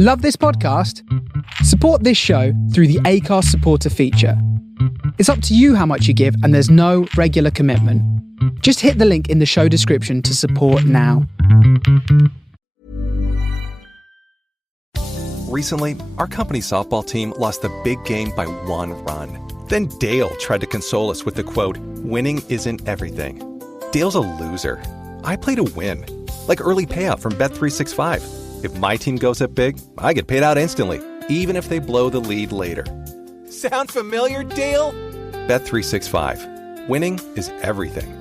Love this podcast? Support this show through the Acast supporter feature. It's up to you how much you give, and there's no regular commitment. Just hit the link in the show description to support now. Recently, our company softball team lost the big game by 1 run. Then Dale tried to console us with the quote, "Winning isn't everything." Dale's a loser. I play to win, like early payout from Bet365. If my team goes up big, I get paid out instantly, even if they blow the lead later. Sound familiar, Dale? Bet365. Winning is everything.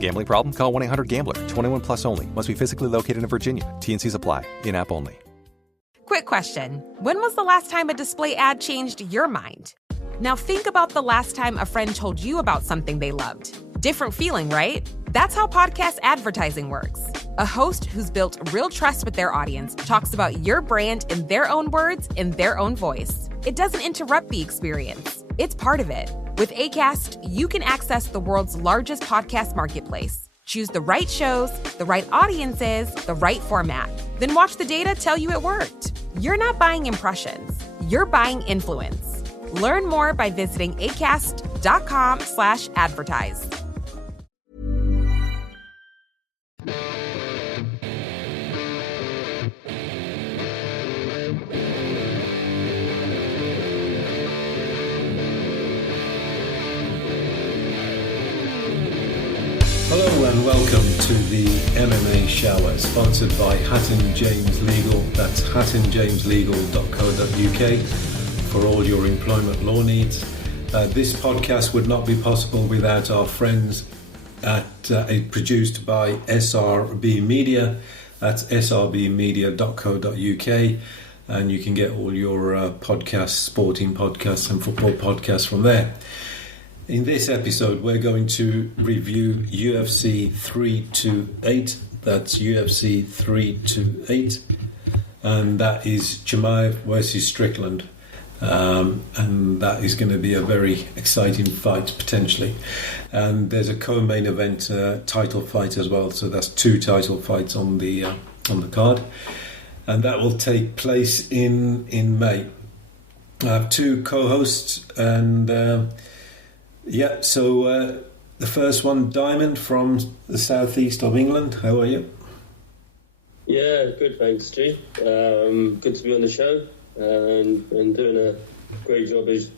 Gambling problem? Call 1-800-GAMBLER. 21 plus only. Must be physically located in Virginia. T&Cs apply. In-app only. Quick question. When was the last time a display ad changed your mind? Now think about the last time a friend told you about something they loved. Different feeling, right? That's how podcast advertising works. A host who's built real trust with their audience talks about your brand in their own words, in their own voice. It doesn't interrupt the experience. It's part of it. With Acast, you can access the world's largest podcast marketplace. Choose the right shows, the right audiences, the right format. Then watch the data tell you it worked. You're not buying impressions. You're buying influence. Learn more by visiting acast.com/advertise. Hello and welcome to the MMA Shower, sponsored by Hatton James Legal. That's hattonjameslegal.co.uk for all your employment law needs. This podcast would not be possible without our friends at produced by SRB Media. That's srbmedia.co.uk, and you can get all your podcasts, sporting podcasts and football podcasts from there. In this episode, we're going to review UFC 328. That's UFC 328. And that is Chimaev versus Strickland. And that is going to be a very exciting fight, potentially. And there's a co-main event title fight as well. So that's 2 title fights on the card. And that will take place in May. I have 2 co-hosts and... so the first one, Diamond from the southeast of England. How are you? Yeah, good, thanks, G. Good to be on the show and doing a great job as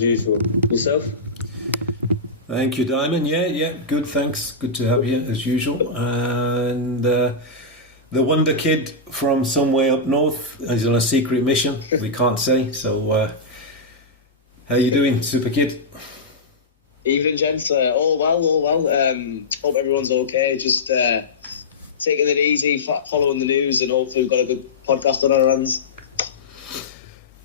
usual. Yourself? Thank you, Diamond. Yeah, good, thanks. Good to have you as usual. And the Wonder Kid from somewhere up north is on a secret mission. We can't say. So how you doing, Super Kid? Evening, gents. All well. Hope everyone's okay. Just taking it easy, following the news, and hopefully we've got a good podcast on our hands.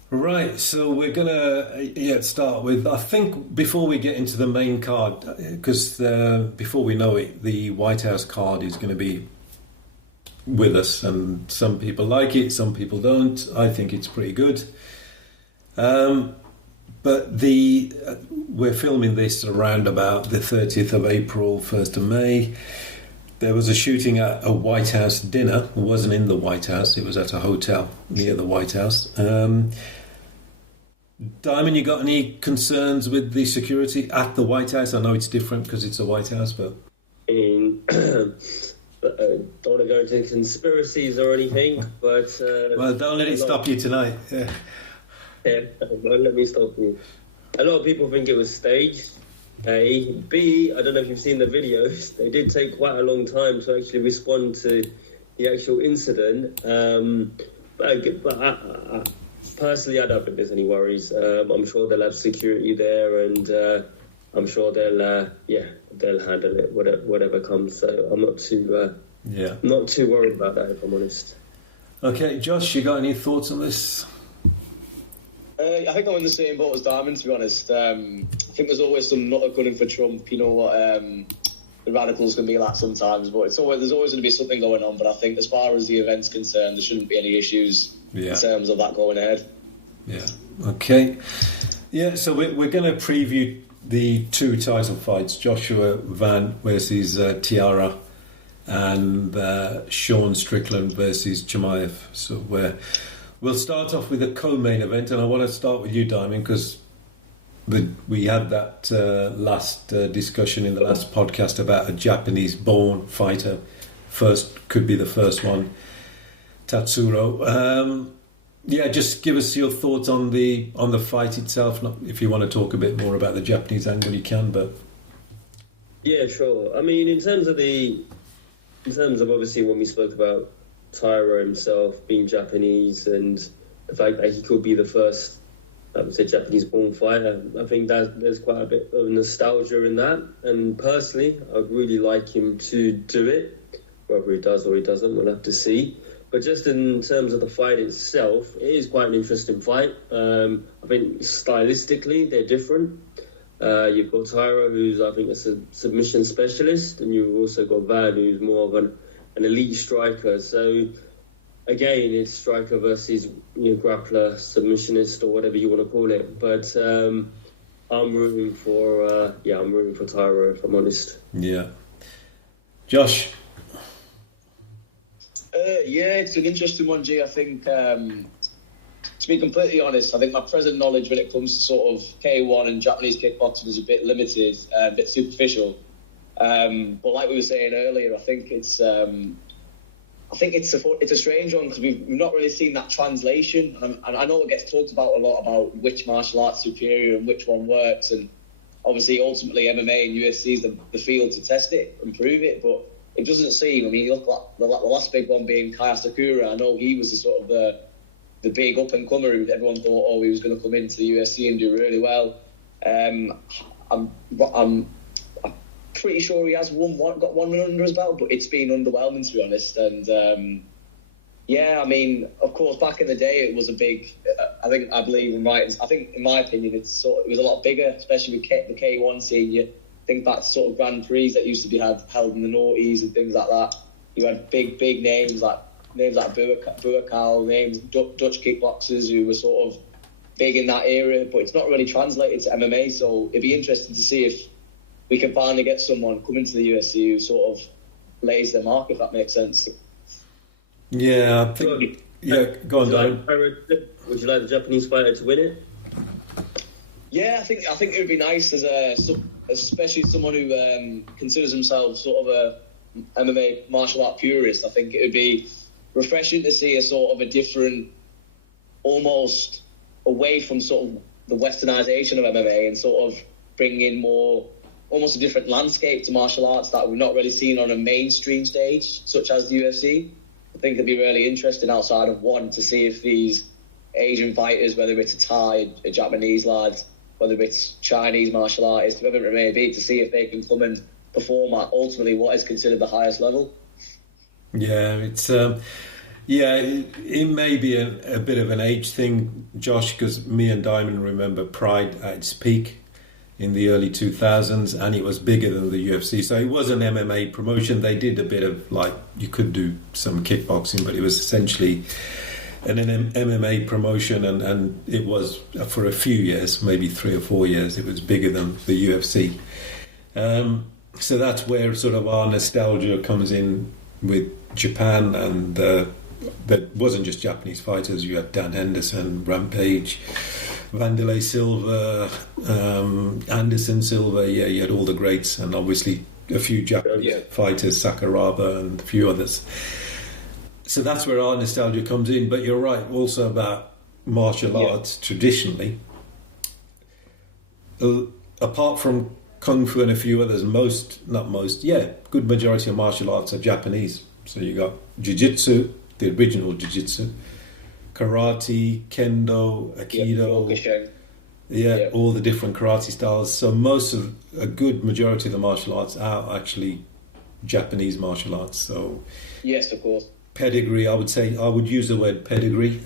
Right, so we're going to start with, I think, before we get into the main card, because before we know it, the White House card is going to be with us, and some people like it, some people don't. I think it's pretty good. But we're filming this around about the 30th of April, 1st of May. There was a shooting at a White House dinner. It wasn't in the White House. It was at a hotel near the White House. Diamond, you got any concerns with the security at the White House? I know it's different because it's a White House, but... don't want to go into conspiracies or anything, but... well, don't let it stop you tonight. Yeah. Yeah, don't let me stop you. A lot of people think it was staged. A. B, I don't know if you've seen the videos. They did take quite a long time to actually respond to the actual incident. But personally, I don't think there's any worries. I'm sure they'll have security there, and I'm sure they'll handle it, whatever comes. So I'm not too worried about that, if I'm honest. Okay, Josh, you got any thoughts on this? I think I'm in the same boat as Diamond, to be honest. I think there's always some not gunning for Trump. You know what the radicals can be like sometimes, but there's always going to be something going on. But I think as far as the event's concerned, there shouldn't be any issues in terms of that going ahead. Yeah. Okay. Yeah. So we're going to preview the 2 title fights: Joshua Van versus Taira, and Sean Strickland versus Chimaev. So we're We'll start off with a co-main event, and I want to start with you, Diamond, because we had that last discussion in the last podcast about a Japanese-born fighter. Could be the first one, Tatsuro. Just give us your thoughts on the fight itself. If you want to talk a bit more about the Japanese angle, you can. But yeah, sure. I mean, in terms of obviously when we spoke about Taira himself being Japanese and the fact that he could be the first, I would say, Japanese-born fighter, I think that there's quite a bit of nostalgia in that. And personally, I'd really like him to do it. Whether he does or he doesn't, we'll have to see. But just in terms of the fight itself, it is quite an interesting fight. I think stylistically, they're different. You've got Taira, who's, I think, a submission specialist, and you've also got Van, who's more of an elite striker. So again, it's striker versus grappler, submissionist, or whatever you want to call it. But I'm rooting for Taira, if I'm honest. Yeah, Josh. It's an interesting one, G. I think, to be completely honest, I think my present knowledge when it comes to sort of K1 and Japanese kickboxing is a bit limited, a bit superficial. But like we were saying earlier, I think it's a strange one because we've not really seen that translation. And I know it gets talked about a lot about which martial art's superior and which one works. And obviously, ultimately, MMA and UFC is the field to test it and prove it. But it doesn't seem. I mean, you look like the last big one being Kaya Sakura. I know he was the big up and comer who everyone thought, he was going to come into the UFC and do really well. I'm pretty sure he has got one win under his belt, but it's been underwhelming, to be honest. And I mean, of course, back in the day, it was a big. I think in my opinion, it was a lot bigger, especially with the K1 scene. You think back to sort of Grand Prix that used to be held in the noughties and things like that. You had big names like Buakaw, Dutch kickboxers who were sort of big in that area, but it's not really translated to MMA. So it'd be interesting to see if we can finally get someone come into the UFC who sort of lays their mark, if that makes sense. Yeah, I think. Go on, Dan. Would you like the Japanese fighter to win it? Yeah, I think it would be nice especially someone who considers himself sort of a MMA martial art purist. I think it would be refreshing to see a sort of a different, almost away from sort of the westernization of MMA and sort of bring in more, almost a different landscape to martial arts that we've not really seen on a mainstream stage, such as the UFC. I think it'd be really interesting outside of one to see if these Asian fighters, whether it's a Thai, a Japanese lad, whether it's Chinese martial artists, whatever it may be, to see if they can come and perform at ultimately what is considered the highest level. Yeah, it's it may be a bit of an age thing, Josh, because me and Diamond remember Pride at its peak in the early 2000s, and it was bigger than the UFC. So it was an MMA promotion. They did a bit of, you could do some kickboxing, but it was essentially an MMA promotion, and it was for a few years, maybe 3 or 4 years, it was bigger than the UFC. So that's where sort of our nostalgia comes in with Japan, and that wasn't just Japanese fighters. You had Dan Henderson, Rampage, Vanderlei Silva, Anderson Silva. Yeah, you had all the greats, and obviously a few Japanese fighters, Sakuraba and a few others. So that's where our nostalgia comes in. But you're right also about martial arts traditionally. Apart from Kung Fu and a few others, good majority of martial arts are Japanese. So you got Jiu-Jitsu, the original Jiu-Jitsu, Karate, Kendo, Aikido, all the different karate styles. So a good majority of the martial arts are actually Japanese martial arts. So yes, of course. Pedigree, I would use the word pedigree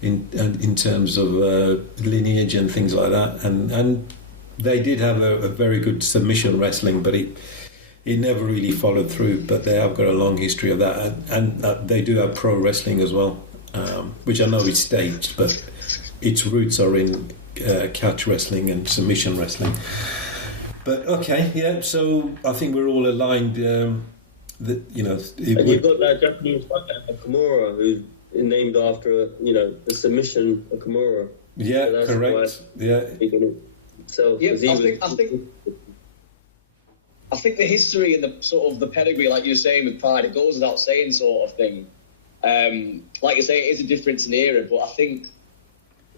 in terms of lineage and things like that, and they did have a very good submission wrestling, but it never really followed through. But they have got a long history of that, and they do have pro wrestling as well, which I know is staged, but its roots are in catch wrestling and submission wrestling. But so I think we're all aligned. And you've got that Japanese fighter Kimura, who named after the submission of Kimura. Yeah, so correct. Yeah. So yeah, I think the history and the sort of the pedigree, like you were saying with Pride, it goes without saying, sort of thing. Like you say, it is a difference in era, but I think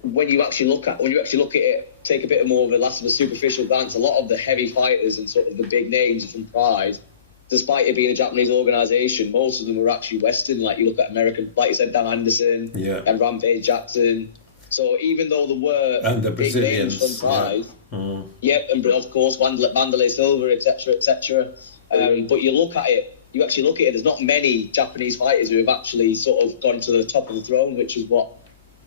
when you actually look at it, take a bit more of a less of a superficial glance, a lot of the heavy fighters and sort of the big names from Pride, despite it being a Japanese organisation, most of them were actually Western. Like you look at American, like you said, Dan Anderson and Rampage Jackson. So even though there were and the big Brazilians names from Pride, and of course Wanderlei Silva, etc. But you actually look at it, there's not many Japanese fighters who have actually sort of gone to the top of the throne, which is what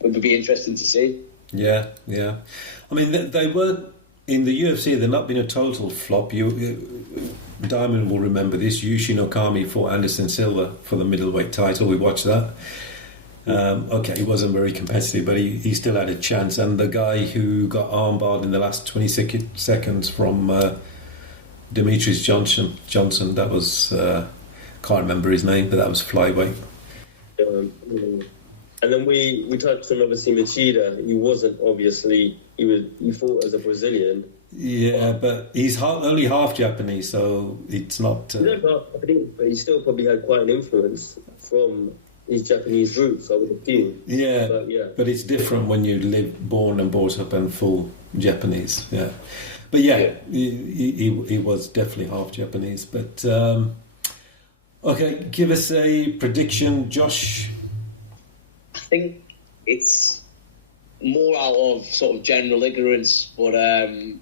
would be interesting to see. Yeah. I mean, they were in the UFC. They've not been a total flop. Diamond will remember this. Yushin Okami fought Anderson Silva for the middleweight title. We watched that. He wasn't very competitive, but he still had a chance. And the guy who got armbarred in the last 20 seconds from Demetrius Johnson, that was can't remember his name, but that was flyweight. And then we touched on obviously Machida. He fought as a Brazilian. Yeah, but he's only half Japanese, so it's not. But he still probably had quite an influence from his Japanese roots, I would assume. Yeah, but it's different when you born and brought up and full Japanese. Yeah, but he was definitely half Japanese. But okay, give us a prediction, Josh. I think it's more out of sort of general ignorance, but I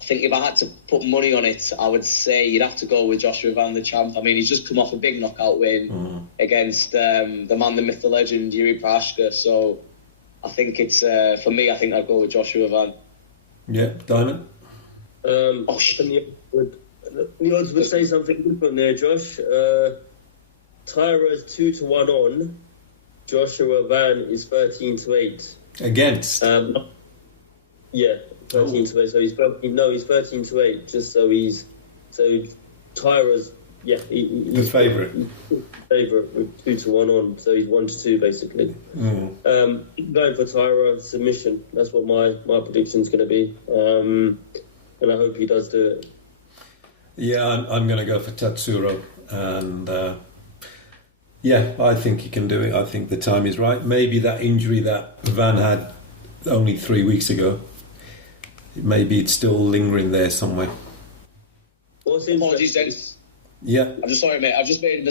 think if I had to put money on it, I would say you'd have to go with Joshua Van, the champ. I mean, he's just come off a big knockout win against the man, the myth, the legend, Yuri Prochazka. So I think it's, for me, I think I'd go with Joshua Van. Yeah, Diamond? The odds would say something different there, Josh. Taira is 2-1 on. Joshua Van is 13-8. Against? 13-8. So he's 13-8. Just so Tyra's the favourite. Favourite with 2-1 on. So he's 1-2 basically. Going for Taira submission. That's what my prediction's going to be. And I hope he does do it. Yeah, I'm going to go for Tatsuro, and I think he can do it. I think the time is right. Maybe that injury that Van had only 3 weeks ago, maybe it's still lingering there somewhere. Apologies, yeah. I'm just sorry, mate. I've just made a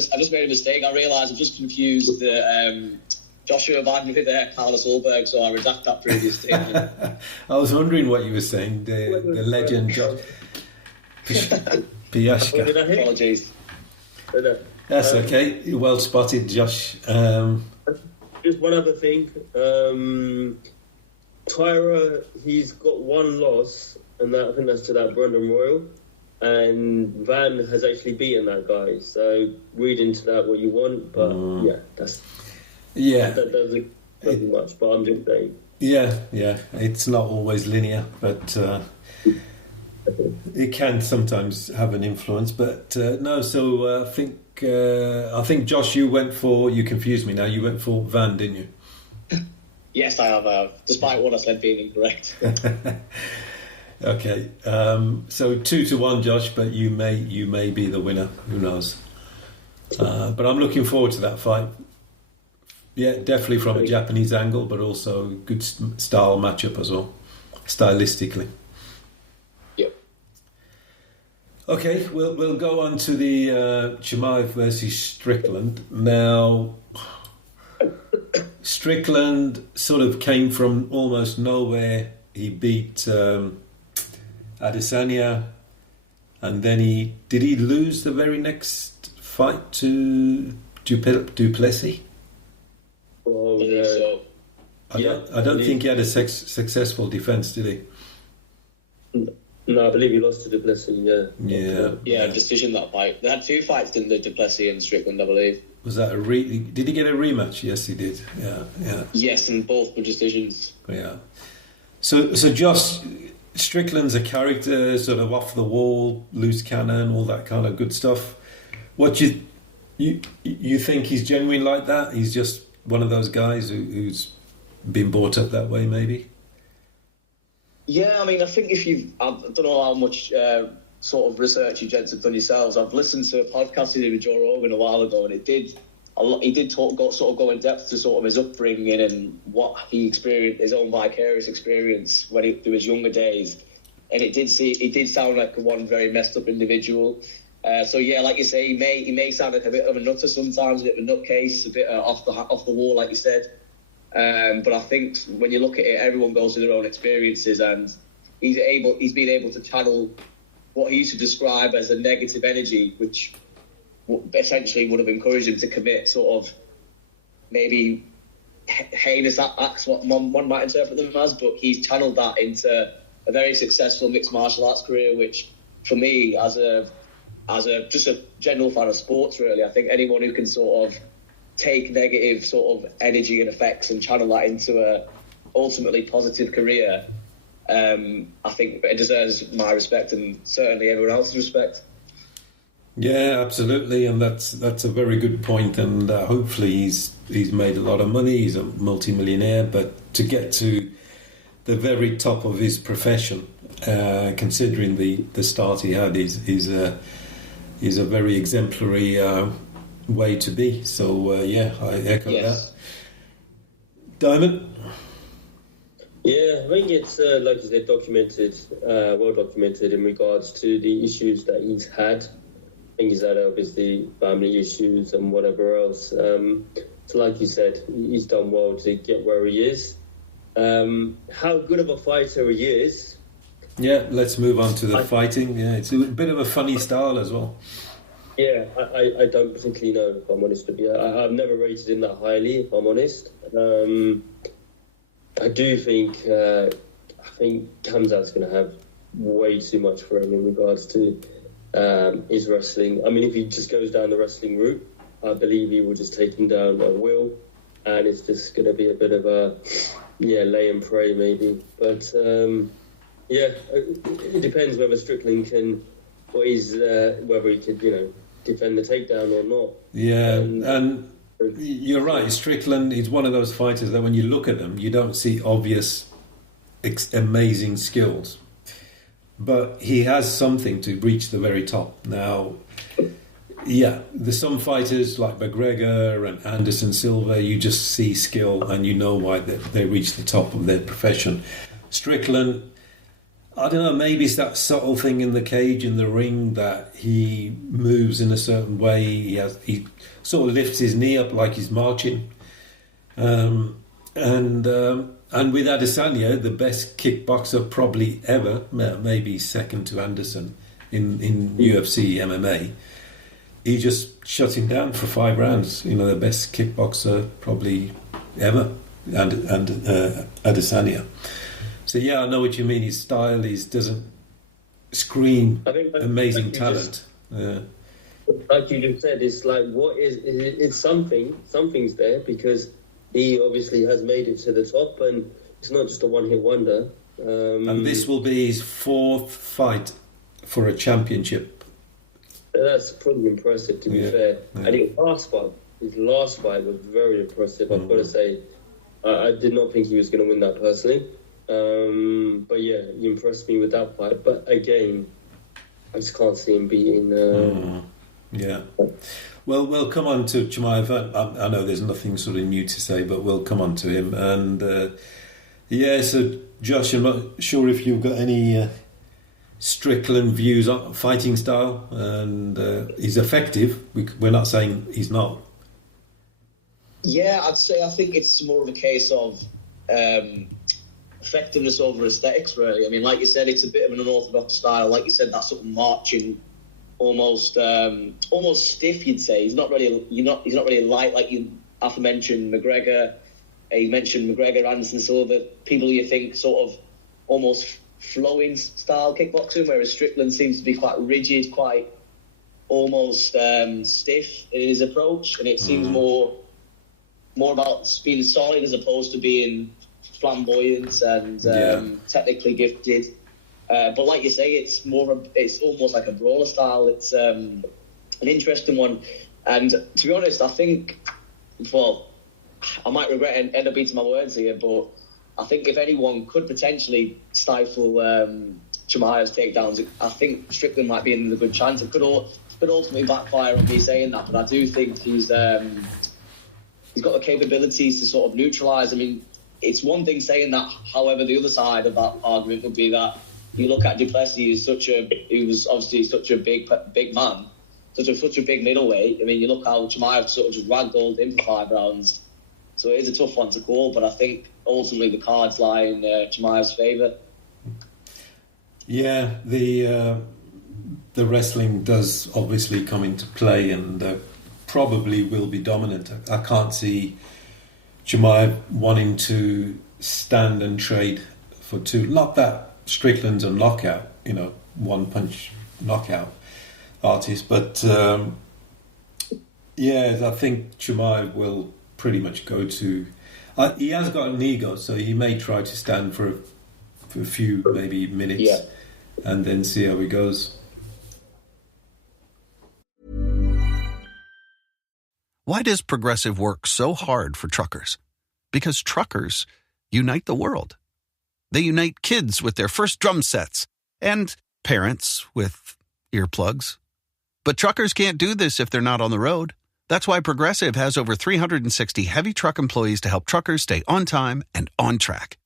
mistake. I realised I've just confused the Joshua Van with Carlos Ulberg, so I redact that previous statement. I was wondering what you were saying. The legend Josh Piashka. Apologies. That's okay. Well spotted, Josh. Just one other thing. Taira, he's got one loss, and I think that's to that Brendan Royal. And Van has actually beaten that guy. So read into that what you want, but that doesn't much. But I'm just saying. Yeah. It's not always linear, but it can sometimes have an influence. But no. So I think Josh, you confused me now. You went for Van, didn't you? Yes, I have. Despite what I said being incorrect. Okay, so 2-1, Josh, but you may be the winner. Who knows? But I'm looking forward to that fight. Yeah, definitely from a Japanese angle, but also good style matchup as well, stylistically. Yep. Okay, we'll go on to the Chimaev versus Strickland now. Strickland sort of came from almost nowhere. He beat Adesanya, and then did he lose the very next fight to Duplessis? I don't think he had a successful defence, did he? No, I believe he lost to Duplessis. Yeah, decision that fight. They had 2 fights, didn't they, Duplessis and Strickland, I believe. Was that did he get a rematch? Yes, he did. Yeah. Yes, and both were decisions. Yeah. So Josh, Strickland's a character, sort of off the wall, loose cannon, all that kind of good stuff. What you think he's genuine like that? He's just one of those guys who's been brought up that way, maybe? Yeah, I mean, I think I don't know how much sort of research you gents have done yourselves. I've listened to a podcast he did with Joe Rogan a while ago, and he did go in depth to sort of his upbringing and what he experienced, his own vicarious experience through his younger days. And it did sound like one very messed up individual. So yeah, like you say, he may sound like a bit of a nutter sometimes, a bit of a nutcase, a bit off the wall, like you said. But I think when you look at it, everyone goes through their own experiences, and he's been able to channel what he used to describe as a negative energy, which essentially would have encouraged him to commit sort of maybe heinous acts, what one might interpret them as. But he's channeled that into a very successful mixed martial arts career, which for me, as a just a general fan of sports, really, I think anyone who can sort of take negative sort of energy and effects and channel that into a ultimately positive career, I think it deserves my respect and certainly everyone else's respect. Yeah, absolutely, and that's a very good point. And hopefully he's made a lot of money. He's a multimillionaire, but to get to the very top of his profession, considering the start he had, is a very exemplary way to be. So yeah, I echo that. Diamond? Yeah, I think it's like you said, well documented in regards to the issues that he's had. I think he's had obviously family issues and whatever else. So like you said, he's done well to get where he is. How good of a fighter he is. Yeah, let's move on to the fighting. Yeah, it's a bit of a funny style as well. Yeah, I don't particularly know, if I'm honest with you. I've never rated him that highly, if I'm honest. I do think Khamzat's going to have way too much for him in regards to his wrestling. I mean, if he just goes down the wrestling route, I believe he will just take him down at will, and it's just going to be a bit of a lay and pray maybe. But it depends whether Strickland can, whether he could, defend the takedown or not. Yeah, and you're right. Strickland is one of those fighters that when you look at them, you don't see obvious, amazing skills. But he has something to reach the very top. Now, yeah, there's some fighters like McGregor and Anderson Silva, you just see skill and you know why they reach the top of their profession. Strickland, I don't know, maybe it's that subtle thing in the cage, in the ring, that he moves in a certain way. He sort of lifts his knee up like he's marching. And with Adesanya, the best kickboxer probably ever, maybe second to Anderson in UFC MMA, he just shut him down for 5 rounds. The best kickboxer probably ever, and Adesanya. So yeah, I know what you mean. His style doesn't scream amazing talent. Like you just said, it's like it's something's there, because he obviously has made it to the top, and it's not just a one-hit wonder. And this will be his 4th fight for a championship. That's pretty impressive, to be fair. Yeah. And his last fight was very impressive, I've got to say. I did not think he was going to win that personally. But yeah, he impressed me with that fight. But again, I just can't see him beating... Yeah. Well, we'll come on to Chimaev. I know there's nothing sort of new to say, but we'll come on to him. And so Josh, I'm not sure if you've got any Strickland views on fighting style, and he's effective. We're not saying he's not. Yeah, I think it's more of a case of effectiveness over aesthetics, really. I mean, like you said, it's a bit of an unorthodox style. Like you said, that sort of marching, almost stiff, you'd say. He's not really light, like you aforementioned McGregor. You mentioned McGregor, Anderson Silva, people you think sort of almost flowing style kickboxing, whereas Strickland seems to be quite rigid, quite almost stiff in his approach, and it seems more about being solid as opposed to being flamboyant and technically gifted. But like you say, it's almost like a brawler style. It's an interesting one, and to be honest, I think, I might regret end up eating my words here, but I think if anyone could potentially stifle Chimaev's takedowns, I think Strickland might be in a good chance. It could ultimately backfire on me saying that, but I do think he's got the capabilities to sort of neutralise. I mean, it's one thing saying that. However, the other side of that argument would be that you look at Duplessis, he was obviously such a big man, such a big middleweight. I mean, you look how Chimaev sort of just ragdolled him for 5 rounds. So it is a tough one to call, but I think ultimately the cards lie in Chimaev's favour. Yeah, the wrestling does obviously come into play, and probably will be dominant. I can't see Chimaev wanting to stand and trade for 2. Not that Strickland's a knockout, one-punch knockout artist, but I think Chimaev will pretty much go to... he has got an ego, so he may try to stand for a few maybe minutes and then see how he goes. Why does Progressive work so hard for truckers? Because truckers unite the world. They unite kids with their first drum sets and parents with earplugs. But truckers can't do this if they're not on the road. That's why Progressive has over 360 heavy truck employees to help truckers stay on time and on track.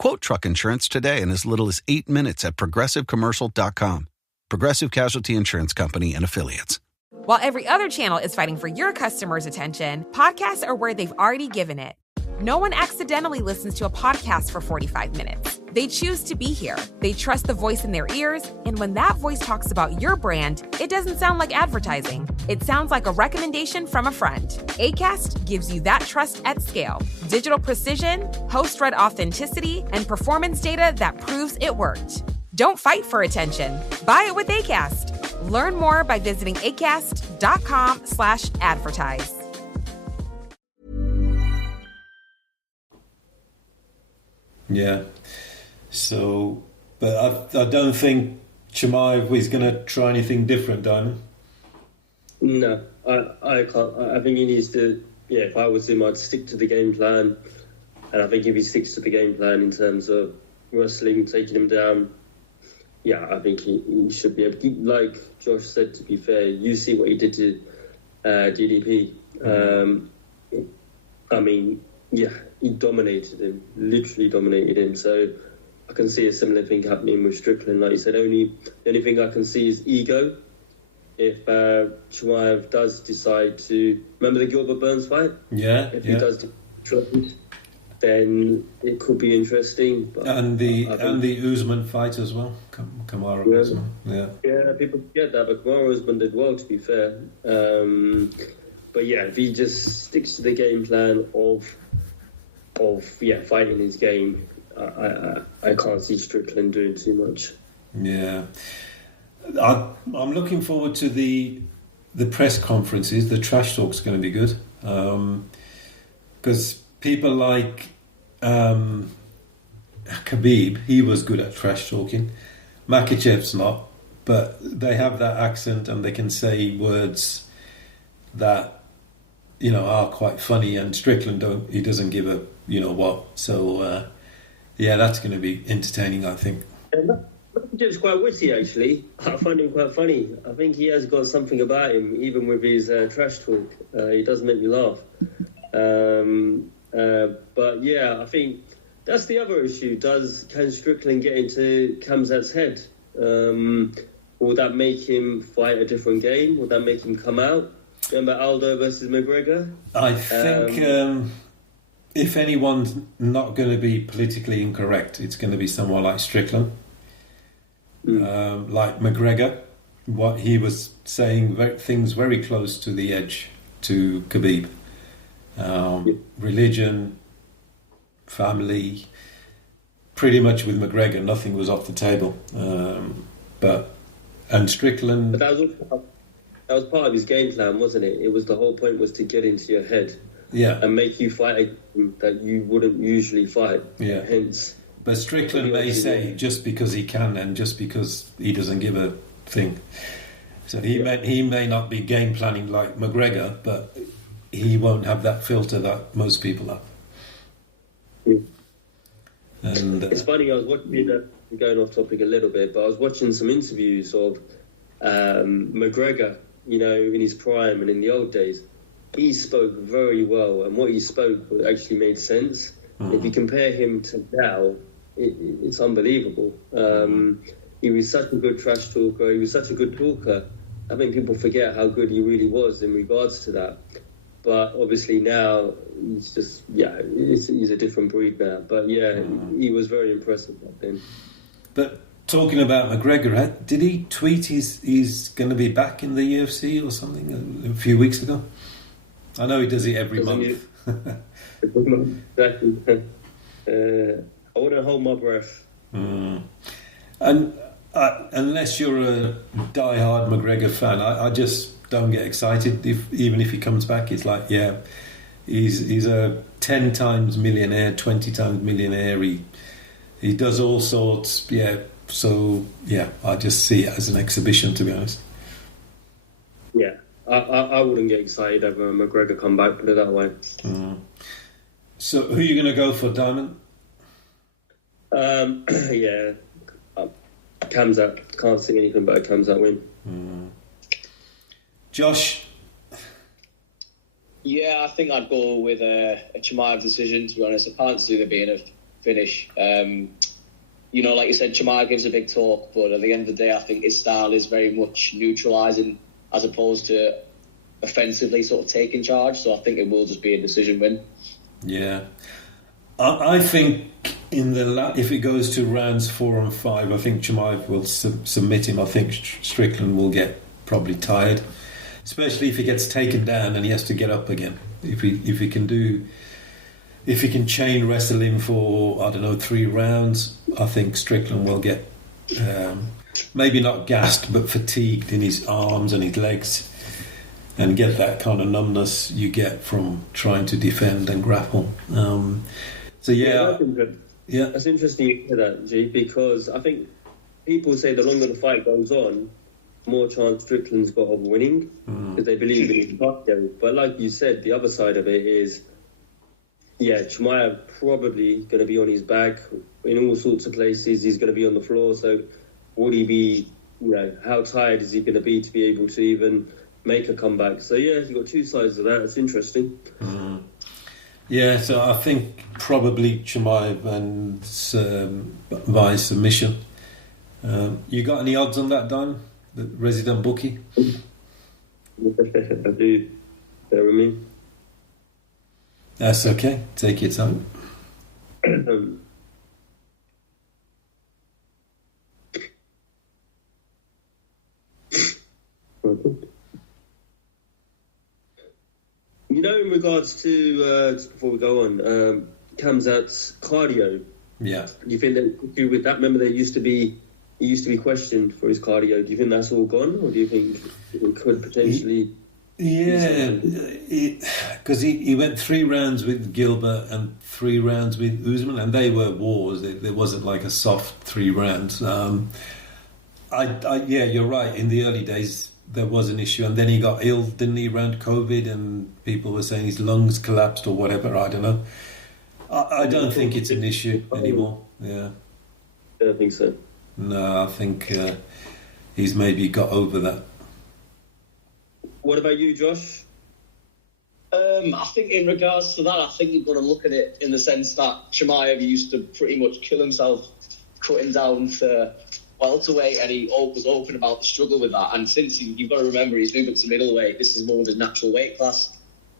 Quote truck insurance today in as little as 8 minutes at ProgressiveCommercial.com. Progressive Casualty Insurance Company and Affiliates. While every other channel is fighting for your customers' attention, podcasts are where they've already given it. No one accidentally listens to a podcast for 45 minutes. They choose to be here. They trust the voice in their ears, and when that voice talks about your brand, it doesn't sound like advertising. It sounds like a recommendation from a friend. Acast gives you that trust at scale. Digital precision, host-read authenticity, and performance data that proves it worked. Don't fight for attention. Buy it with Acast. Learn more by visiting acast.com/advertise. Yeah. So, but I don't think Chimaev is going to try anything different, Diamond. No, I can't. I think he needs to. Yeah, if I was him, I'd stick to the game plan. And I think if he sticks to the game plan in terms of wrestling, taking him down, yeah, I think he should be able to. Like Josh said, to be fair, you see what he did to DDP. I mean, yeah, he dominated him, literally dominated him. So I can see a similar thing happening with Strickland. Like you said, the only thing I can see is ego. If Chimaev does decide to... Remember the Gilbert Burns fight? Yeah. If he does then it could be interesting. But and the Usman fight as well, Kamaru Usman. Yeah, people forget that, but Kamaru Usman did well, to be fair. But yeah, if he just sticks to the game plan of fighting his game, I can't see Strickland doing too much. Yeah, I'm looking forward to the press conferences. The trash talk's going to be good because people like Khabib, he was good at trash talking. Makhachev's not, but they have that accent and they can say words that are quite funny. And Strickland he doesn't give a what. So that's going to be entertaining, I think. Makhachev's quite witty, actually. I find him quite funny. I think he has got something about him, even with his trash talk. He does make me laugh. But yeah, I think that's the other issue. Can Strickland get into Khamzat's head? Will that make him fight a different game? Will that make him come out? Remember Aldo versus McGregor? I think if anyone's not going to be politically incorrect, it's going to be someone like Strickland. Like McGregor, what he was saying, things very close to the edge to Khabib. Religion, family, pretty much with McGregor, nothing was off the table. And Strickland... But that was part of his game plan, wasn't it? It was the whole point was to get into your head. Yeah. And make you fight a game that you wouldn't usually fight. Yeah. Hence... But Strickland may say just because he can and just because he doesn't give a thing. So he may not be game planning like McGregor, but he won't have that filter that most people have. And it's funny, I was watching, going off topic a little bit, but I was watching some interviews of McGregor, you know, in his prime and in the old days. He spoke very well, and what he spoke actually made sense. If you compare him to now, it's unbelievable. He was such a good trash talker. He was such a good talker. I think people forget how good he really was in regards to that. But obviously now he's just, he's a different breed now. But he was very impressive back then. But talking about McGregor, did he tweet he's going to be back in the UFC or something a few weeks ago? I know he does it every month. Exactly. I wouldn't hold my breath. And unless you're a die-hard McGregor fan, I just don't get excited. Even if he comes back, it's like, he's a 10 times millionaire, 20 times millionaire. He does all sorts. So I just see it as an exhibition, to be honest. Yeah, I wouldn't get excited over McGregor come back, put it that way. So who are you going to go for, Diamond? Khamzat. Can't see anything but a Khamzat win. Josh? Yeah, I think I'd go with a Chimaev decision, to be honest. I can't see there being a finish. You know, like you said, Chimaev gives a big talk, but at the end of the day, I think his style is very much neutralising as opposed to offensively sort of taking charge. So I think it will just be a decision win. Yeah. I think if it goes to rounds 4 and 5, I think Chimaev will submit him. I think Strickland will get probably tired, especially if he gets taken down and he has to get up again. If he can chain wrestle him for 3 rounds, I think Strickland will get maybe not gassed but fatigued in his arms and his legs, and get that kind of numbness you get from trying to defend and grapple. That's interesting you hear that, G, because I think people say the longer the fight goes on, more chance Strickland's got of winning, because they believe in his cardio. But like you said, the other side of it is, Chimaev probably going to be on his back in all sorts of places. He's going to be on the floor. So would he be, how tired is he going to be able to even make a comeback? So you've got two sides of that. It's interesting. Yeah, so I think probably Chimaev and by submission. You got any odds on that, Dan? The resident bookie? I do. Bear with me. That's okay. Take your time. In regards to, just before we go on, Khamzat's cardio. Yeah. Do you think that with that? Remember, he used to be questioned for his cardio. Do you think that's all gone, or do you think it could potentially? Yeah, because he went 3 rounds with Gilbert and 3 rounds with Usman, and they were wars. There wasn't like a soft 3 rounds. You're right. In the early days, there was an issue, and then he got ill, didn't he, around COVID, and people were saying his lungs collapsed or whatever. I don't know. I don't think it's an issue anymore. Yeah, I don't think so. No, I think he's maybe got over that. What about you, Josh? I think in regards to that, I think you've got to look at it in the sense that Chimaev used to pretty much kill himself cutting down to welterweight, and he was open about the struggle with that. And since you've got to remember, he's moved up to middleweight, this is more of his natural weight class.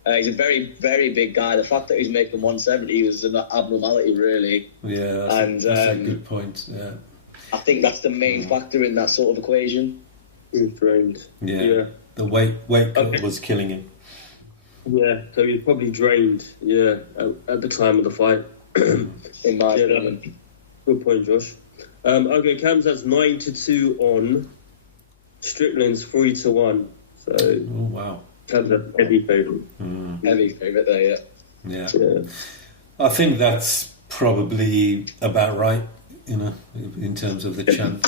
He's a very, very big guy. The fact that he's making 170 was an abnormality, really. Yeah, that's a good point. Yeah, I think that's the main factor in that sort of equation. He's drained. Yeah. The weight cut was killing him. Yeah, so he's probably drained. At the time of the fight. In my opinion. Good point, Josh. Okay, Khamzat's 9-2 on. Strickland's 3-1. So. Oh wow. Khamzat's heavy favourite. Heavy favourite there, yeah. I think that's probably about right. In terms of the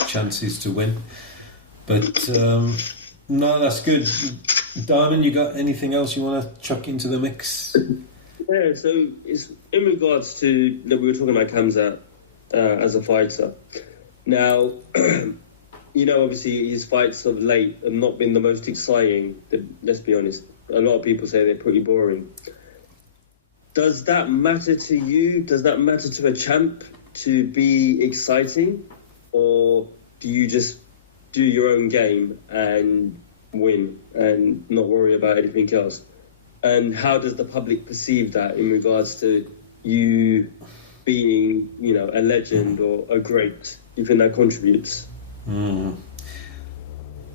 chances to win. But no, that's good. Diamond, you got anything else you want to chuck into the mix? Yeah, so it's in regards to that we were talking about Khamzat as a fighter. Now, obviously his fights of late have not been the most exciting. Let's be honest. A lot of people say they're pretty boring. Does that matter to you? Does that matter to a champ to be exciting? Or do you just do your own game and win and not worry about anything else? And how does the public perceive that in regards to you being, a legend or a great? Do you think that contributes?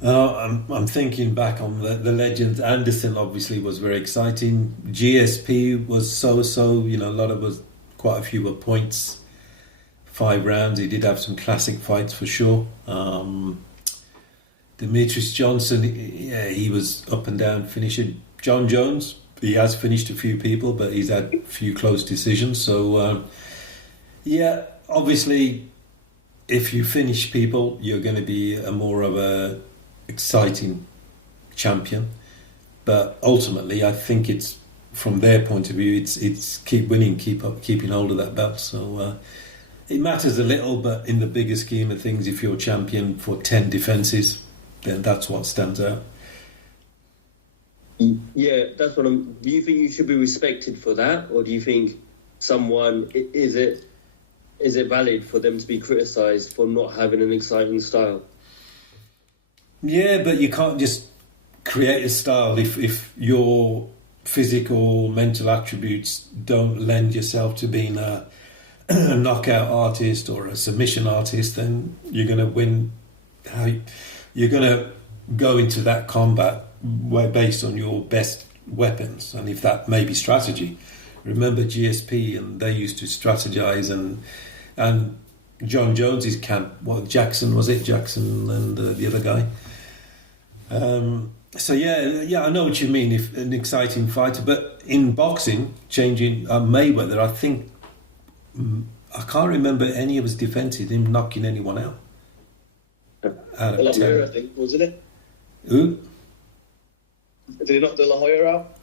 I'm thinking back on the legends. Anderson obviously was very exciting. GSP was so-so. A lot of us, quite a few were points. 5 rounds. He did have some classic fights for sure. Demetrius Johnson, he was up and down finishing. John Jones, he has finished a few people, but he's had a few close decisions. So, obviously, if you finish people, you're going to be more of a exciting champion. But ultimately, I think it's, from their point of view, it's keep winning, keeping hold of that belt. So it matters a little, but in the bigger scheme of things, if you're champion for 10 defences, then that's what stands out. Yeah, that's what I'm... Do you think you should be respected for that? Or do you think is it valid for them to be criticised for not having an exciting style? Yeah, but you can't just create a style if your physical, mental attributes don't lend yourself to being a knockout artist or a submission artist, then you're going to win. You're going to go into that combat based on your best weapons, and if that may be strategy. Remember GSP, and they used to strategize, and John Jones's camp. Jackson and the other guy. So I know what you mean. If an exciting fighter, but in boxing, changing Mayweather, I think I can't remember any of his defenses him knocking anyone out. Out of La Hoya, I think, wasn't it? Who? Did he knock De La Hoya out?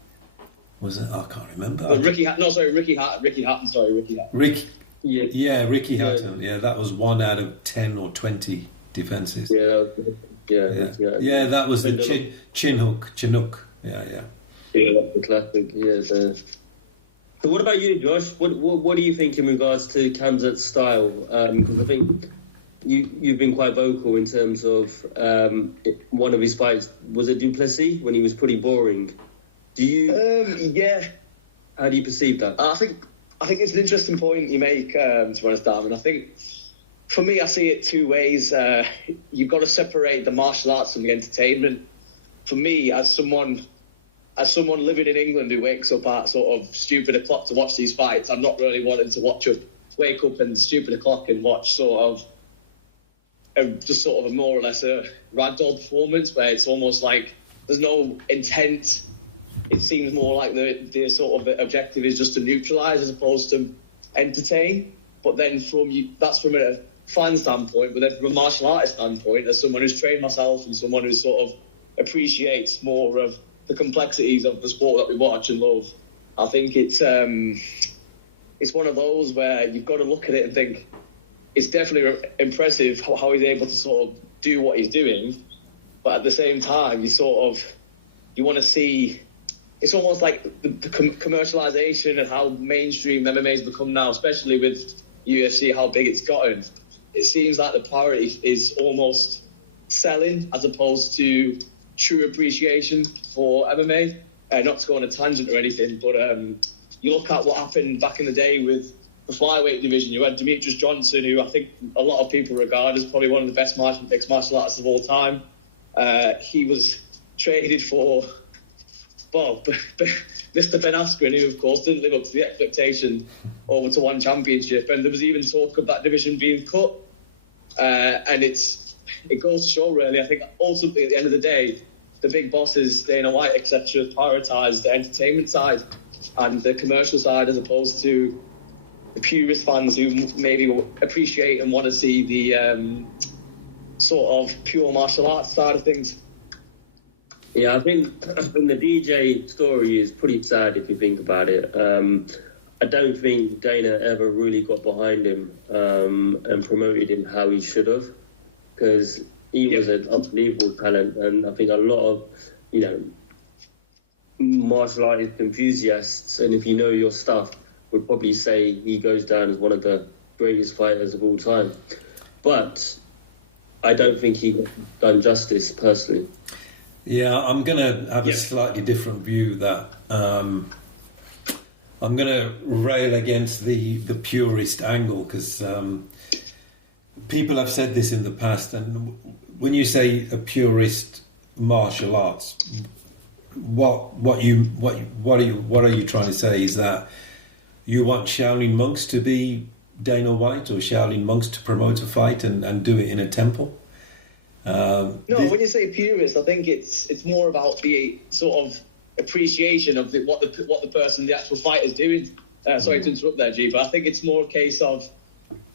Was it? I can't remember. Ricky Hatton. Ricky Hatton. Ricky Hatton. Ricky Hatton. Yeah, that was 1 out of 10 or 20 defenses. Yeah, that was the Chinook. Yeah. Yeah, that's the classic. Yeah. So what about you, Josh? What do you think in regards to Khamzat's style? Because I think you've been quite vocal in terms of one of his fights. Was it Duplessis when he was pretty boring? Do you? Yeah. How do you perceive that? I think it's an interesting point you make, to be honest, Darwin. I think for me, I see it 2 ways. You've got to separate the martial arts from the entertainment. For me, as someone living in England who wakes up at sort of stupid o'clock to watch these fights, I'm not really wanting to wake up and stupid o'clock and watch sort of a more or less a ragdoll performance where it's almost like there's no intent. It seems more like the sort of the objective is just to neutralise as opposed to entertain. But then that's from a fan standpoint, but then from a martial artist standpoint, as someone who's trained myself and someone who sort of appreciates more of the complexities of the sport that we watch and love, I think it's one of those where you've got to look at it and think it's definitely impressive how he's able to sort of do what he's doing, but at the same time you want to see. It's almost like the commercialisation and how mainstream MMA has become now, especially with UFC, how big it's gotten. It seems like the priority is almost selling as opposed to true appreciation for MMA. Not to go on a tangent or anything, but you look at what happened back in the day with the flyweight division. You had Demetrius Johnson, who I think a lot of people regard as probably one of the best mixed martial artists of all time. He was traded for... Mr. Ben Askren, who of course didn't live up to the expectation, over to one championship, and there was even talk of that division being cut. And it goes to show, really. I think ultimately, at the end of the day, the big bosses, Dana White, etc., prioritise the entertainment side and the commercial side as opposed to the purist fans who maybe appreciate and want to see the sort of pure martial arts side of things. Yeah, I think the DJ story is pretty sad if you think about it. I don't think Dana ever really got behind him and promoted him how he should have, because he was an unbelievable talent, and I think a lot of, martial artist enthusiasts, and if you know your stuff, would probably say he goes down as one of the greatest fighters of all time. But I don't think he done justice, personally. Yeah, I'm going to have a slightly different view that I'm going to rail against the purist angle, because people have said this in the past, and when you say a purist martial arts, what are you trying to say? Is that you want Shaolin monks to be Dana White, or Shaolin monks to promote a fight and do it in a temple? No, when you say purist, I think it's more about the sort of appreciation of what the person, the actual fighter, is doing. Sorry to interrupt there, G, but I think it's more a case of,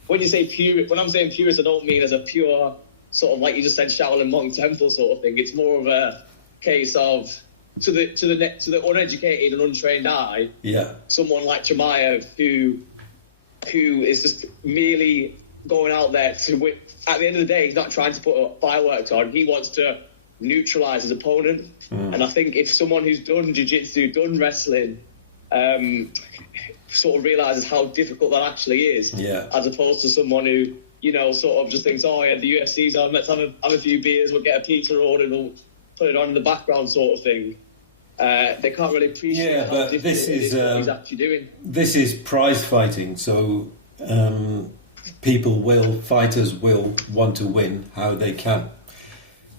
when you say purist, when I'm saying purist, I don't mean as a pure sort of, like you just said, Shaolin monk temple sort of thing. It's more of a case of, to the uneducated and untrained eye, someone like Chimaev who is just merely going out there to, at the end of the day, he's not trying to put fireworks on. He wants to neutralise his opponent. And I think if someone who's done jiu-jitsu, done wrestling, sort of realises how difficult that actually is, as opposed to someone who, sort of just thinks, oh yeah, the UFC's on, let's have a few beers, we'll get a pizza order, we'll put it on in the background sort of thing. They can't really appreciate how difficult it is what he's actually doing. This is prize fighting, so fighters will want to win how they can.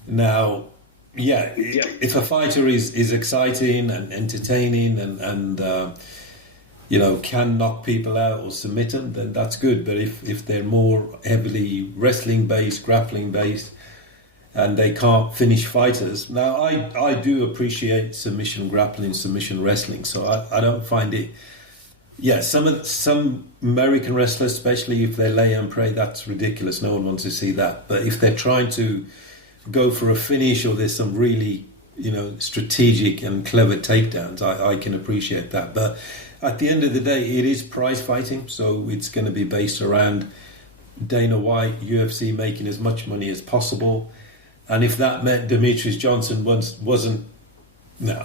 Now, if a fighter is exciting and entertaining and can knock people out or submit them, then that's good. But if they're more heavily wrestling based, grappling based, and they can't finish fighters, now I do appreciate submission grappling, submission wrestling, so I don't find it. Yeah, some American wrestlers, especially if they lay and pray, that's ridiculous. No one wants to see that. But if they're trying to go for a finish, or there's some really, strategic and clever takedowns, I can appreciate that. But at the end of the day, it is prize fighting, so it's going to be based around Dana White, UFC making as much money as possible. And if that meant Demetrius Johnson wasn't,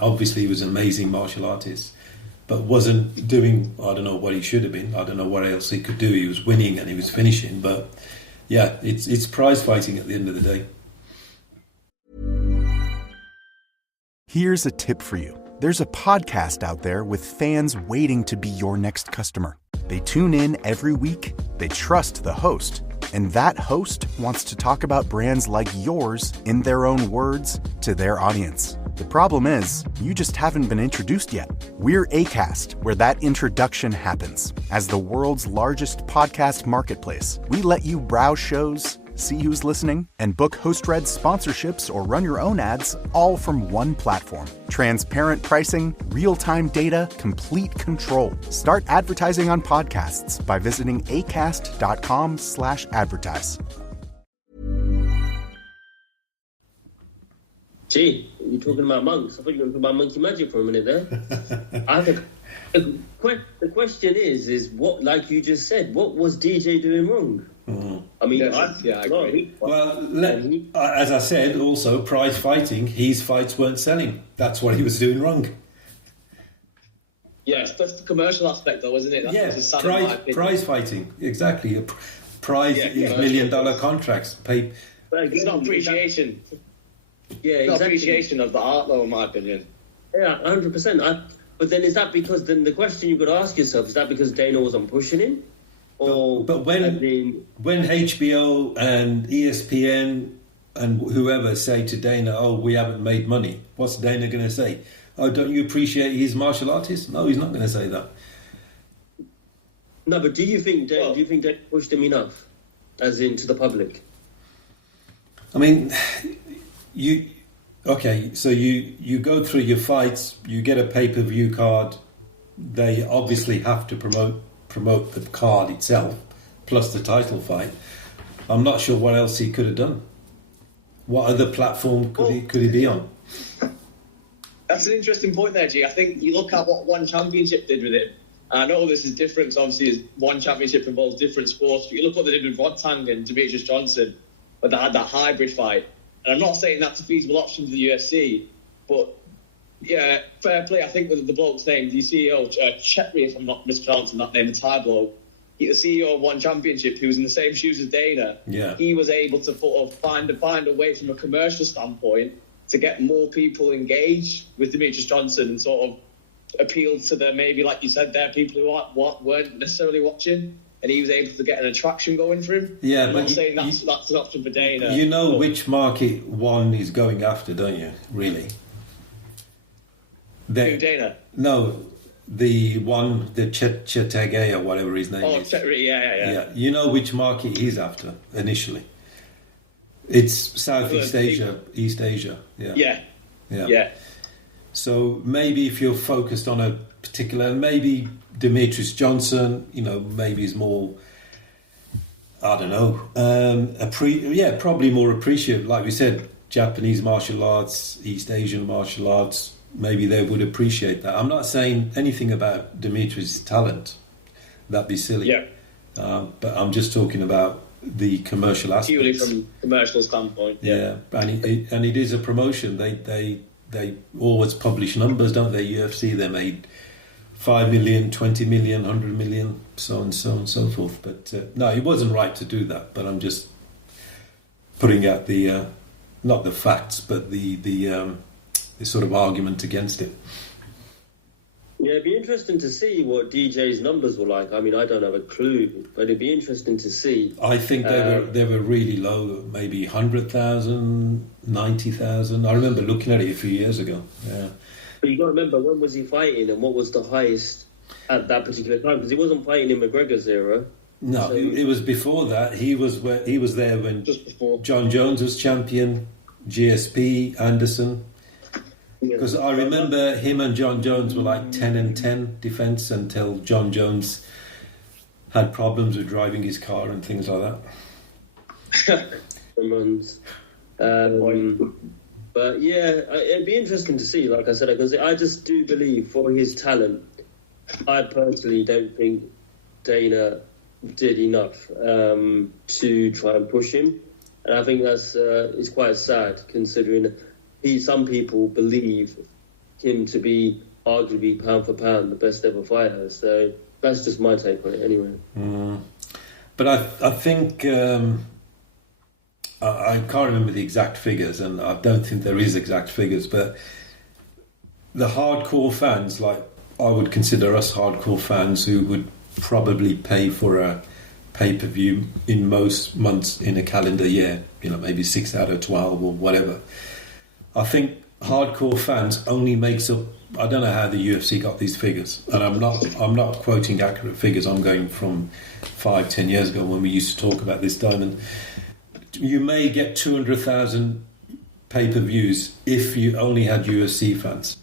obviously he was an amazing martial artist, but wasn't doing, I don't know what he should have been. I don't know what else he could do. He was winning and he was finishing. But yeah, it's prize fighting at the end of the day. Here's a tip for you. There's a podcast out there with fans waiting to be your next customer. They tune in every week, they trust the host, and that host wants to talk about brands like yours in their own words to their audience. The problem is, you just haven't been introduced yet. We're Acast, where that introduction happens. As the world's largest podcast marketplace, we let you browse shows, see who's listening, and book host-read sponsorships or run your own ads, all from one platform. Transparent pricing, real-time data, complete control. Start advertising on podcasts by visiting acast.com/advertise. Gee, you're talking about monks. I thought you were talking about monkey magic for a minute there. The question is what, like you just said, what was DJ doing wrong? I mean, I agree. Well, as I said, also prize fighting. His fights weren't selling. That's what he was doing wrong. Yes, that's the commercial aspect, though, isn't it? That's prize fighting, exactly. A prize is $1 million contracts. It's not appreciation. Yeah, it's not appreciation of the art, though, in my opinion. Yeah, 100%. But then is that because then the question you've got to ask yourself, is that because Dana wasn't pushing him? But when HBO and ESPN and whoever say to Dana, "Oh, we haven't made money," what's Dana going to say? "Oh, don't you appreciate his martial artist?" No, he's not going to say that. No, but do you think Dana pushed him enough, as in to the public? I mean, you go through your fights, you get a pay-per-view card. They obviously have to promote the card itself, plus the title fight. I'm not sure what else he could have done. What other platform could he be on? That's an interesting point there, G. I think you look at what one championship did with it. I know this is different, so obviously one championship involves different sports, but you look what they did with Rodtang and Demetrius Johnson, but they had that hybrid fight. And I'm not saying that's a feasible option for the UFC, but yeah, fair play. I think with the bloke's name, the CEO, Chetri, if I'm not mispronouncing that name, the Thai bloke, the CEO of one championship, who was in the same shoes as Dana, he was able to sort of find a way from a commercial standpoint to get more people engaged with Demetrius Johnson and sort of appeal to the, maybe like you said there, people who weren't necessarily watching, and he was able to get an attraction going for him. Yeah, I'm but not saying that's an option for Dana. You know which market one is going after, don't you? Really? Dana? No, the one, the Chetege or whatever his name is. Yeah. You know which market he's after initially? It's Southeast Asia, East Asia. Yeah. So maybe if you're focused on a particular, maybe Demetrius Johnson, maybe is more, I don't know, probably more appreciative. Like we said, Japanese martial arts, East Asian martial arts, maybe they would appreciate that. I'm not saying anything about Demetrius' talent. That'd be silly. Yeah. But I'm just talking about the commercial aspects. Purely from commercial standpoint. Yeah, and it is a promotion. They always publish numbers, don't they? UFC, they made 5 million, 20 million, 100 million, so on and so forth. But no, it wasn't right to do that. But I'm just putting out the not the facts, but the sort of argument against it. Yeah, it'd be interesting to see what DJ's numbers were like. I mean, I don't have a clue, but it'd be interesting to see. I think they were really low, maybe 100,000, 90,000. I remember looking at it a few years ago. Yeah. But you got to remember, when was he fighting and what was the highest at that particular time? Because he wasn't fighting in McGregor's era. No, so it was before that. He was there when just before John Jones was champion, GSP, Anderson. Because I remember him and John Jones were like 10-10 defence until John Jones had problems with driving his car and things like that. But yeah, it'd be interesting to see, like I said, because I just do believe for his talent, I personally don't think Dana did enough to try and push him. And I think that's it's quite sad, considering some people believe him to be arguably pound for pound the best ever fighter. So that's just my take on it anyway. But I think I can't remember the exact figures, and I don't think there is exact figures, but the hardcore fans, like I would consider us hardcore fans, who would probably pay for a pay-per-view in most months in a calendar year, maybe 6 out of 12 or whatever. I think hardcore fans only makes up. I don't know how the UFC got these figures, and I'm not quoting accurate figures. I'm going from 5-10 years ago when we used to talk about this diamond. You may get 200,000 pay-per-views if you only had UFC fans.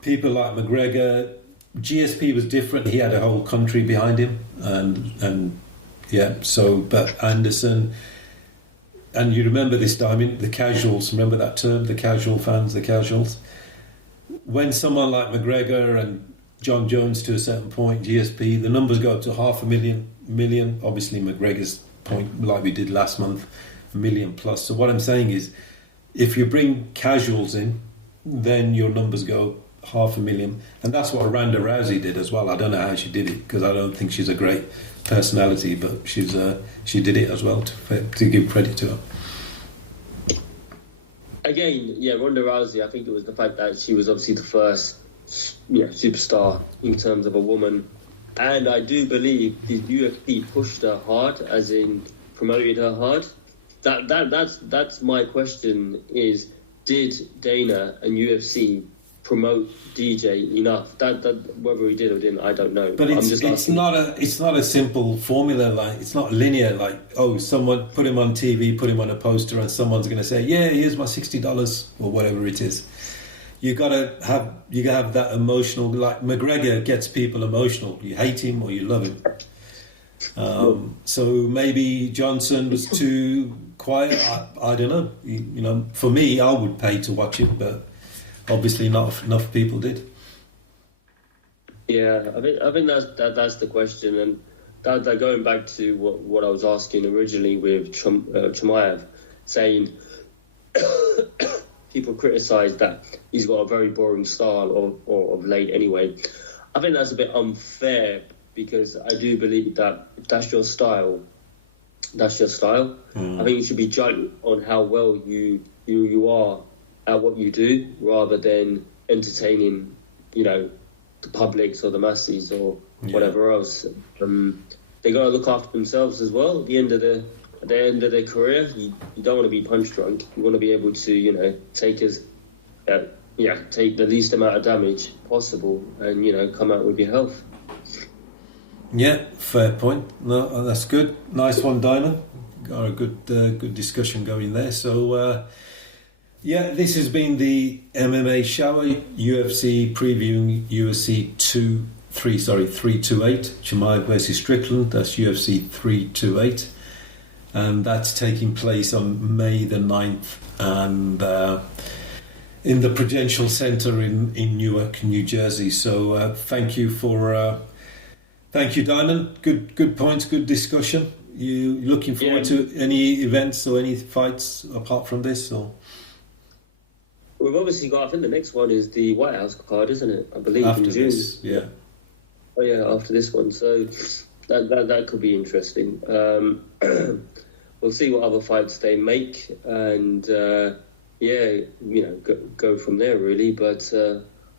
People like McGregor, GSP was different. He had a whole country behind him, and yeah. So, but Anderson. And you remember this diamond, the casuals, remember that term, the casual fans, the casuals? When someone like McGregor and John Jones to a certain point, GSP, the numbers go up to 500,000, obviously McGregor's point, like we did last month, 1 million plus. So what I'm saying is, if you bring casuals in, then your numbers go 500,000. And that's what Ronda Rousey did as well. I don't know how she did it, because I don't think she's a great personality, but she did it as well, to give credit to her. Again, yeah, Ronda Rousey, I think it was the fact that she was obviously the first superstar in terms of a woman, and I do believe the UFC pushed her hard, as in promoted her hard. That's my question, is did Dana and UFC promote DJ enough? That whether he did or didn't, I don't know. But it's not a simple formula. Like, it's not linear. Like, someone put him on TV, put him on a poster, and someone's going to say, "Yeah, here's my $60 or whatever it is." You gotta have that emotional. Like McGregor gets people emotional. You hate him or you love him. So maybe Johnson was too quiet. I don't know. For me, I would pay to watch it, but obviously not enough people did. Yeah, I think that's the question, and that going back to what I was asking originally with Chimaev, saying people criticise that he's got a very boring style, or of late anyway. I think that's a bit unfair, because I do believe that if that's your style, that's your style. I think you should be judged on how well you are at what you do, rather than entertaining, the publics or the masses or whatever else. They got to look after themselves as well. At the end of their career, you don't want to be punch drunk. You want to be able to, take the least amount of damage possible, and come out with your health. Yeah, fair point. No, that's good. Nice one, Diamond. Got a good discussion going there. So, this has been the MMA shower, UFC previewing UFC 328, Chimaev versus Strickland. That's UFC 328. And that's taking place on May the 9th, and in the Prudential Center in Newark, New Jersey. So thank you, Diamond. Good points, good discussion. You looking forward to any events or any fights apart from this? Or we've obviously got, I think the next one is the White House card, isn't it? I believe after in June. This, yeah. Oh yeah, after this one. So that could be interesting. We'll see what other fights they make, and go from there really. But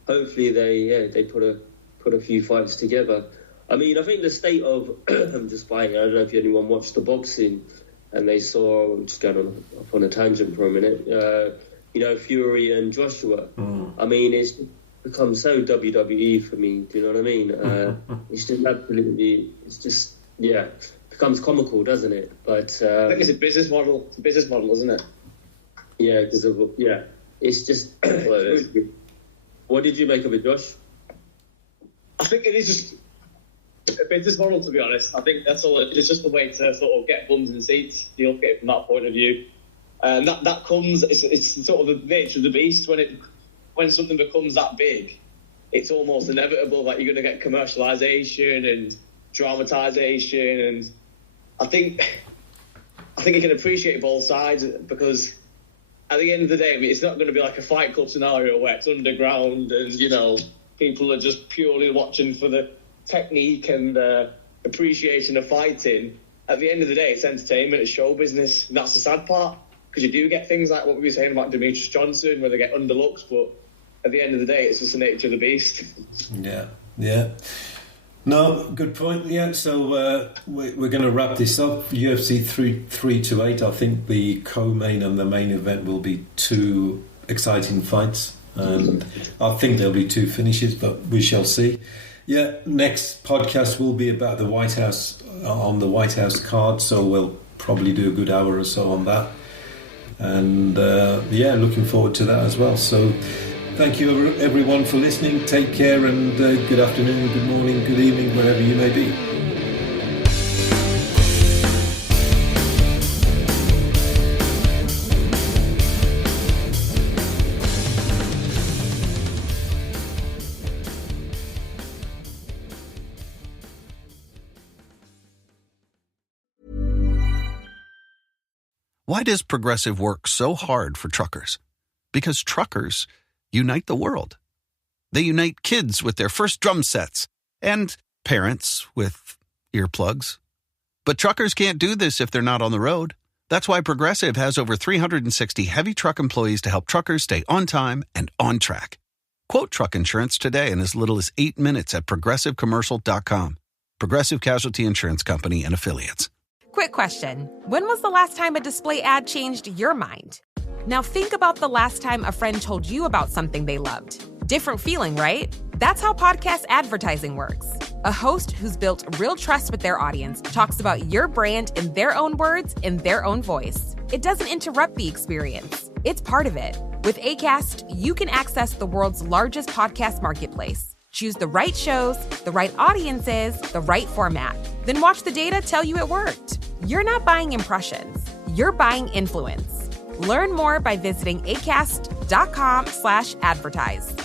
hopefully they put a few fights together. I mean, I think the state of just fighting, I don't know if anyone watched the boxing and they saw, I'm just going off on a tangent for a minute, Fury and Joshua. I mean, it's become so WWE for me, do you know what I mean? It's just absolutely, becomes comical, doesn't it? But I think it's a business model. It's a business model, isn't it? Yeah, it's just... What did you make of it, Josh? I think it is just a business model, to be honest. I think that's all. It's just a way to sort of get bums in seats. You look at it from that point of view, and that comes. It's sort of the nature of the beast. When something becomes that big, it's almost inevitable that you're going to get commercialization and dramatization. And I think you can appreciate both sides, because at the end of the day, it's not going to be like a Fight Club scenario where it's underground and people are just purely watching for the technique and appreciation of fighting. At the end of the day, it's entertainment, it's show business, and that's the sad part, because you do get things like what we were saying about Demetrius Johnson, where they get underlooks, but at the end of the day, it's just the nature of the beast. Yeah. No, good point. Yeah, so we're going to wrap this up. UFC 328, I think the co-main and the main event will be two exciting fights, and I think there'll be two finishes, but we shall see. Yeah, next podcast will be about the White House, on the White House card, so we'll probably do a good hour or so on that. And looking forward to that as well. So thank you everyone for listening. Take care, and good afternoon, good morning, good evening, wherever you may be. Why does Progressive work so hard for truckers? Because truckers unite the world. They unite kids with their first drum sets and parents with earplugs. But truckers can't do this if they're not on the road. That's why Progressive has over 360 heavy truck employees to help truckers stay on time and on track. Quote truck insurance today in as little as 8 minutes at progressivecommercial.com. Progressive Casualty Insurance Company and Affiliates. Quick question. When was the last time a display ad changed your mind? Now think about the last time a friend told you about something they loved. Different feeling, right? That's how podcast advertising works. A host who's built real trust with their audience talks about your brand in their own words, in their own voice. It doesn't interrupt the experience. It's part of it. With Acast, you can access the world's largest podcast marketplace. Choose the right shows, the right audiences, the right format. Then watch the data tell you it worked. You're not buying impressions. You're buying influence. Learn more by visiting acast.com/advertise.